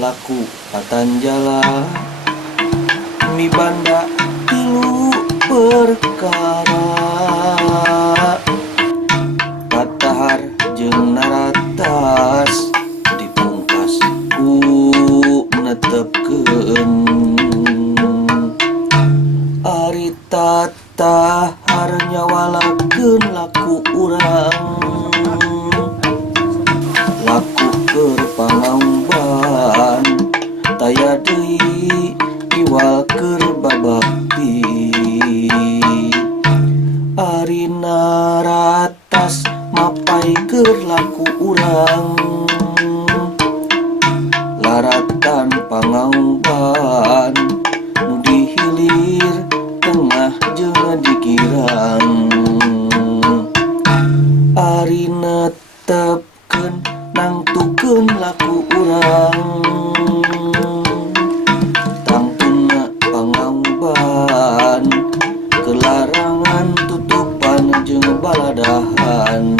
laku patanjala mibanda tilu perkara patahar jeung naratas dipungkas ku netepkeun ari tatahar nyawalakeun laku urang laku keur pangaumban taya deui iwal keur babakti ari naratas mapai keur laku urang laratan pangaumban nu dihilir tengah jeung dikirang ari netepkeun nangtukeun laku urang tangtuna pangaumban kelarangan tutupan jeung baladahan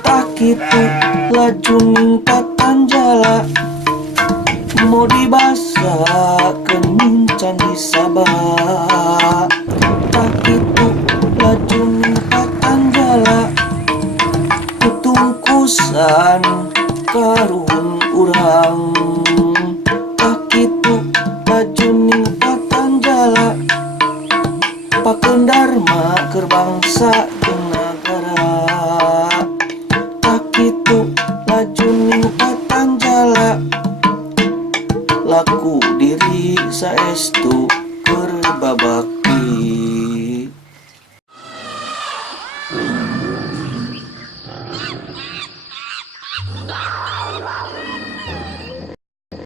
tak kitu laju ningkatan jala mau dibasakeun muncan disabak tak kitu laju ningkatan jala kutungkusan karuhun urang tak kitu laju ningkatan jala pakeun dharma keur bangsa jeung nagara tak kitu laju ningkatan jala laku diri saestu keur babakti.